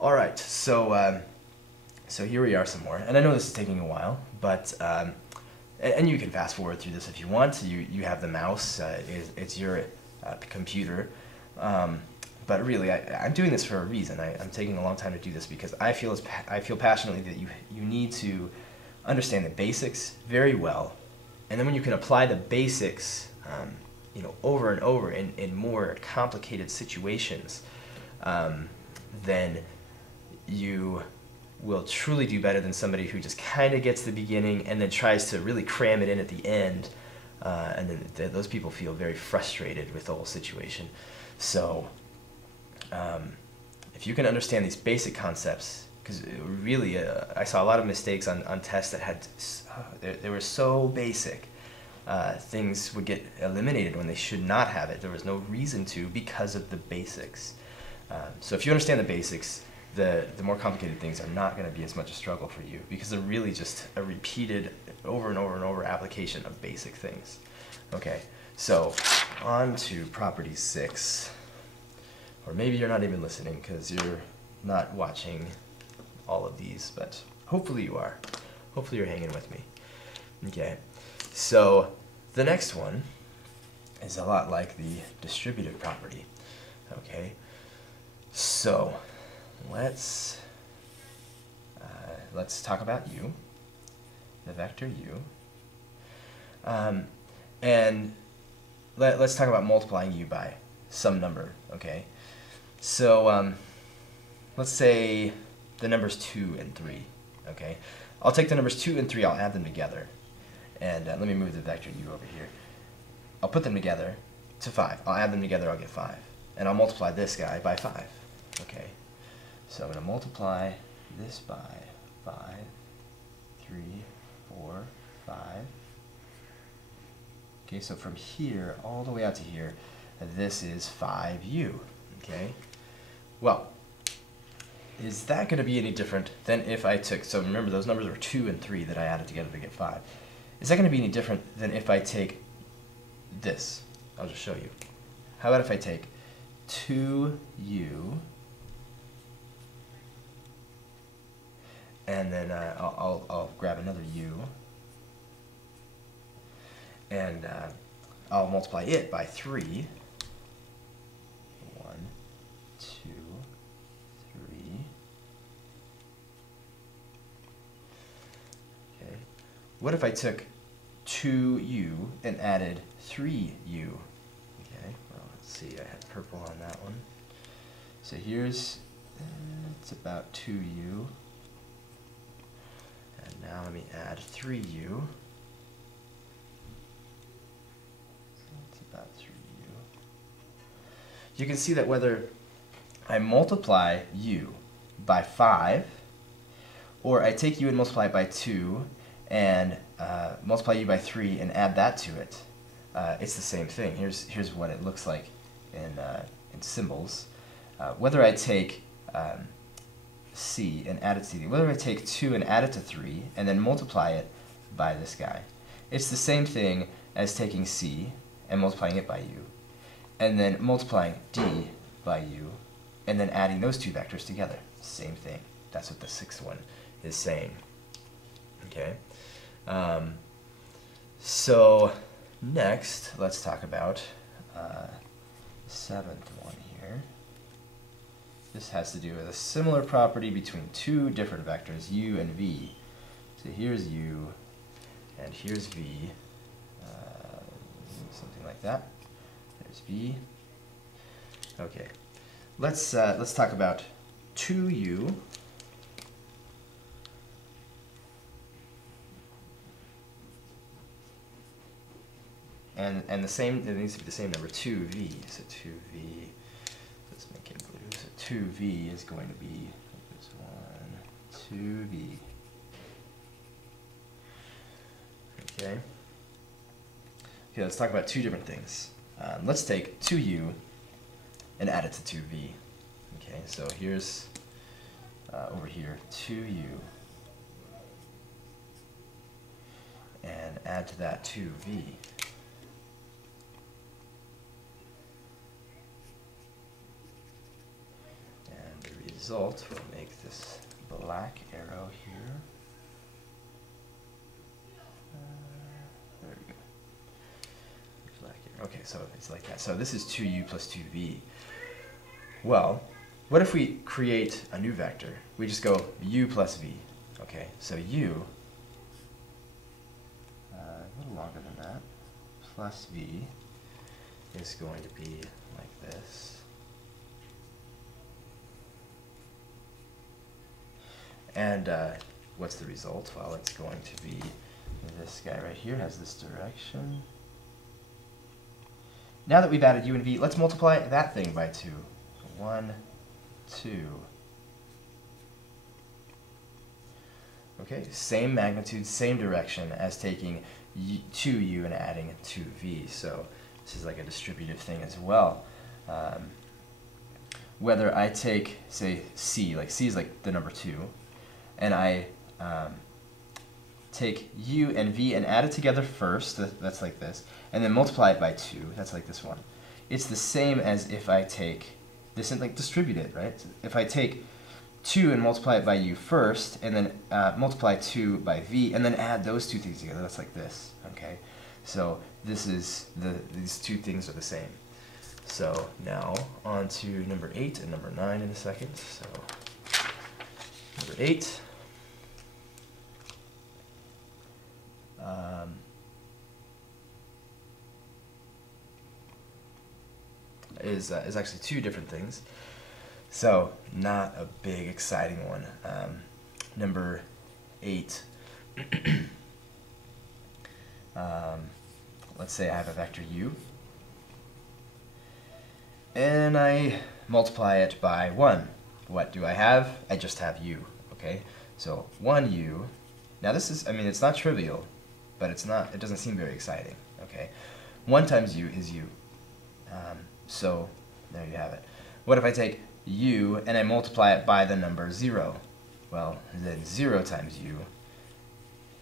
All right, so here we are some more, and I know this is taking a while, but and you can fast forward through this if you want. You have the mouse. It's your computer. But really, I'm doing this for a reason. I'm taking a long time to do this because I feel passionately that you need to understand the basics very well, and then when you can apply the basics, over and over in more complicated situations, then you will truly do better than somebody who just kind of gets the beginning and then tries to really cram it in at the end, and then those people feel very frustrated with the whole situation. So if you can understand these basic concepts, because really I saw a lot of mistakes on tests that had they were so basic, things would get eliminated when they should not have it. There was no reason to, because of the basics. So if you understand the basics, the more complicated things are not going to be as much a struggle for you, because they're really just a repeated over and over and over application of basic things. Okay, so on to property 6. Or maybe you're not even listening because you're not watching all of these, but hopefully you are. Hopefully you're hanging with me. Okay, so the next one is a lot like the distributive property. Okay, so let's talk about u, the vector u, and let's talk about multiplying u by some number. Okay, so let's say the numbers 2 and 3. Okay, I'll take the numbers 2 and 3, I'll add them together, and let me move the vector u over here. I'll put them together to 5. I'll add them together, I'll get 5, and I'll multiply this guy by 5. Okay, so I'm going to multiply this by 5, 3, 4, 5. Okay, so from here all the way out to here, this is 5u. Okay, well, is that going to be any different than if I took, so remember those numbers were 2 and 3 that I added together to get 5. Is that going to be any different than if I take this? I'll just show you. How about if I take 2u and then I'll grab another u and I'll multiply it by 3. 1, 2, 3. Okay. What if I took 2u and added 3u? Okay, well, let's see, I had purple on that one. So here's, it's about 2u. And now let me add 3u. That's about 3u. You can see that whether I multiply u by 5, or I take u and multiply it by 2, and multiply u by 3 and add that to it, it's the same thing. Here's what it looks like in symbols. Whether I take c and add it to d, whether I take 2 and add it to 3 and then multiply it by this guy, it's the same thing as taking c and multiplying it by u, and then multiplying d by u, and then adding those two vectors together. Same thing. That's what the 6th one is saying. Okay. So next, let's talk about the 7th one here. This has to do with a similar property between two different vectors, u and v. So here's u, and here's v. Something like that. There's v. Okay. Let's talk about 2u and the same, it needs to be the same number, 2v. So 2v, let's make it blue. So 2v is going to be this one, 2v. Okay. Okay, let's talk about two different things. Let's take 2u and add it to 2v. Okay, so here's over here 2u and add to that 2v. result, we'll make this black arrow here. There we go. Black arrow. Okay, so it's like that. So this is 2u plus 2v. Well, what if we create a new vector? We just go u plus v. Okay, so u, a little longer than that, plus v is going to be like this. And what's the result? Well, it's going to be this guy right here has this direction. Now that we've added u and v, let's multiply that thing by 2. 1, 2. Okay, same magnitude, same direction as taking 2u and adding 2v. So this is like a distributive thing as well. Whether I take, say, c, like c is like the number 2, and I take u and v and add it together first, that's like this, and then multiply it by 2, that's like this one. It's the same as if I take this and like distribute it, right? If I take 2 and multiply it by u first, and then multiply 2 by v, and then add those two things together, that's like this, okay? So this is, these two things are the same. So now on to number 8 and number 9 in a second. So number 8. Is actually two different things. So not a big exciting one. Number 8. Let's say I have a vector u, and I multiply it by 1. What do I have? I just have u. Okay, so 1u. Now this is, I mean, it's not trivial, but it's not. It doesn't seem very exciting. Okay, 1 times u is u. So there you have it. What if I take u and I multiply it by the number 0? Well, then 0 times u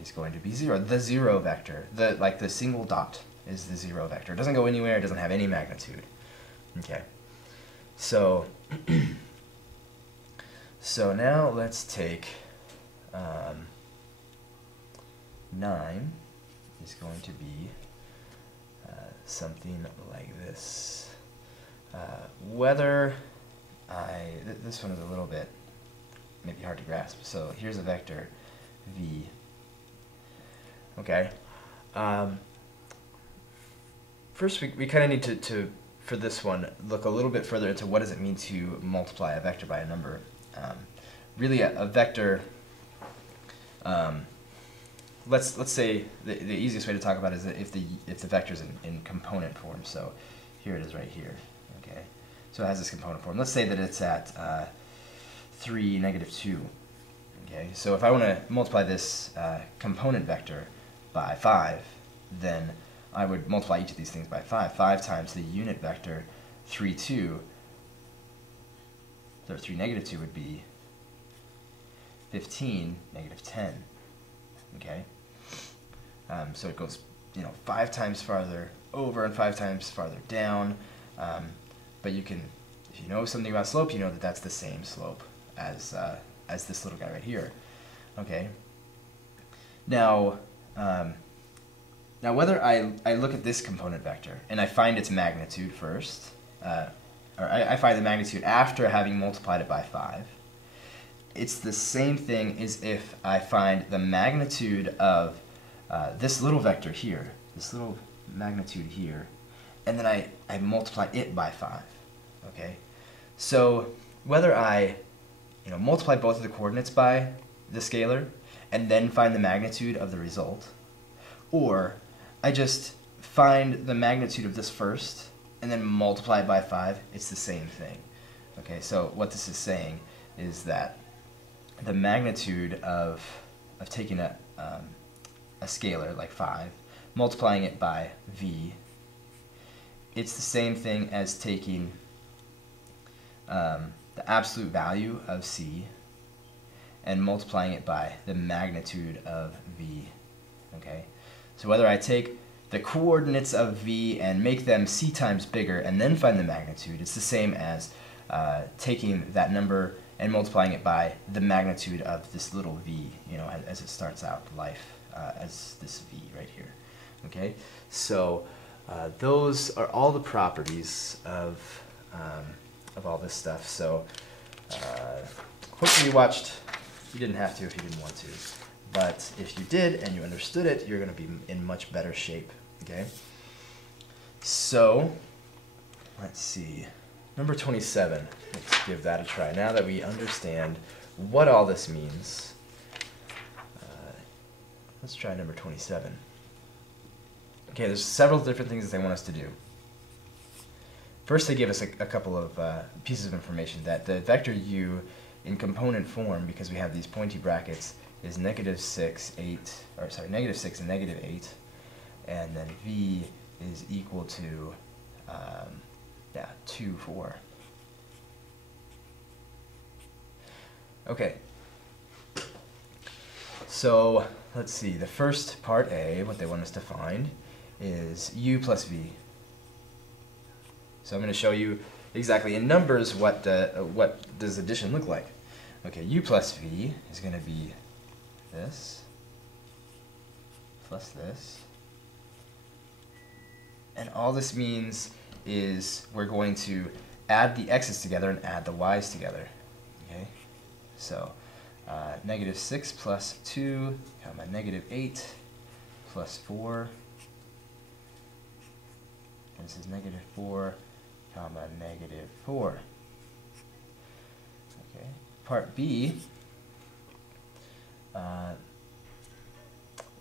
is going to be 0. The 0 vector, the single dot is the 0 vector. It doesn't go anywhere. It doesn't have any magnitude. Okay. So so now let's take 9 is going to be something like this. Whether this one is a little bit maybe hard to grasp. So here's a vector v. Okay. First, we kind of need to, for this one, look a little bit further into what does it mean to multiply a vector by a number. Really, a vector. Let's say the easiest way to talk about it is that if the vector is in component form. So here it is right here. Okay, so it has this component form. Let's say that it's at 3, -2. Okay, so if I want to multiply this component vector by 5, then I would multiply each of these things by 5. 5 times the unit vector 3, 2. So 3, -2 would be 15, -10. Okay, so it goes 5 times farther over and 5 times farther down. But you can, if you know something about slope, you know that that's the same slope as this little guy right here. Okay. Now, whether I look at this component vector and I find its magnitude first, or I find the magnitude after having multiplied it by 5, it's the same thing as if I find the magnitude of this little vector here, this little magnitude here, and then I multiply it by 5. Okay, so whether I multiply both of the coordinates by the scalar and then find the magnitude of the result, or I just find the magnitude of this first and then multiply it by 5, it's the same thing. Okay, so what this is saying is that the magnitude of taking a scalar like 5, multiplying it by v, it's the same thing as taking the absolute value of c and multiplying it by the magnitude of v. Okay, so whether I take the coordinates of v and make them c times bigger and then find the magnitude, it's the same as taking that number and multiplying it by the magnitude of this little v, you know, as it starts out life as this v right here. Okay, so those are all the properties of all this stuff. So hopefully you watched. You didn't have to if you didn't want to, but if you did and you understood it, you're going to be in much better shape. Okay, so let's see. Number 27, let's give that a try. Now that we understand what all this means, let's try number 27. Okay, there's several different things that they want us to do. First, they give us a couple of pieces of information that the vector u in component form, because we have these pointy brackets, is -6, 8, or sorry, -6 and -8, and then v is equal to 2, 4. Okay. So let's see. The first part A, what they want us to find, is u plus v. So I'm going to show you exactly in numbers what does addition look like. Okay, u plus v is going to be this plus this, and all this means is we're going to add the x's together and add the y's together. Okay, so -6 plus 2, comma -8 plus 4, and this is -4, comma -4. Okay, part B,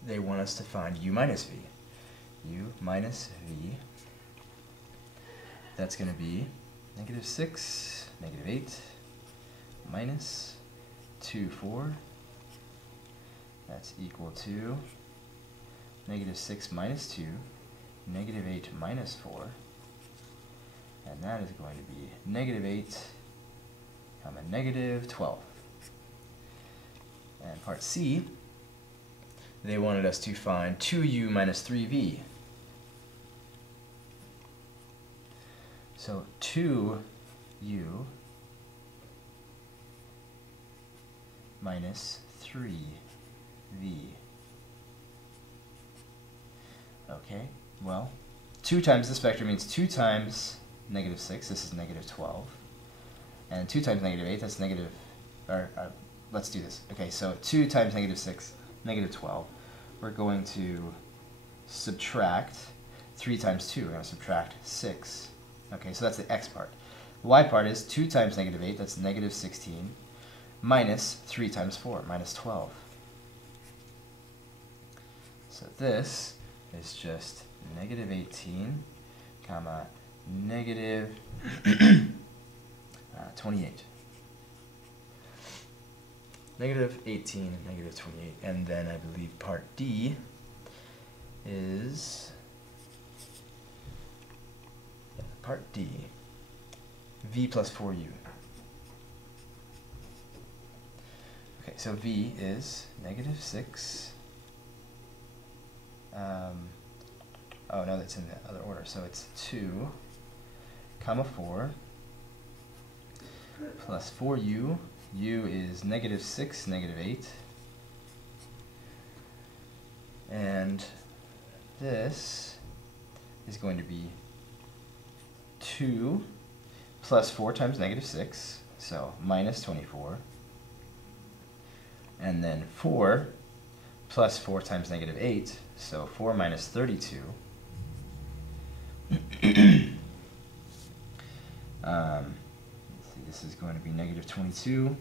they want us to find u minus v. U minus v, that's going to be -6, -8, minus 2, 4. That's equal to -6 minus 2, -8 minus 4. And that is going to be -8, comma -12. And part C, they wanted us to find 2u minus 3v. So 2u minus 3v. Okay, well, 2 times this vector means 2 times -6, this is -12. And 2 times -8, that's let's do this. Okay, so 2 times -6, -12. We're going to subtract 3 times 2, we're going to subtract 6. Okay, so that's the x part. The y part is 2 times -8, that's -16, minus 3 times 4, minus 12. So this is just -18, comma, -28. -18, -28, and then I believe part D is part D, v plus 4u. Okay, so v is -6. Oh no, that's in the other order. So it's 2, comma 4, plus 4u. U is -6, -8. And this is going to be 2 plus 4 times -6, so minus 24. And then 4 plus 4 times -8, so 4 minus 32. This is going to be -22,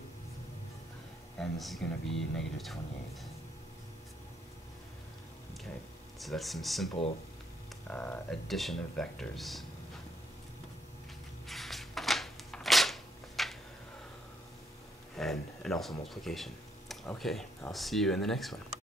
and this is going to be -28. Okay, so that's some simple addition of vectors. And also multiplication. Okay, I'll see you in the next one.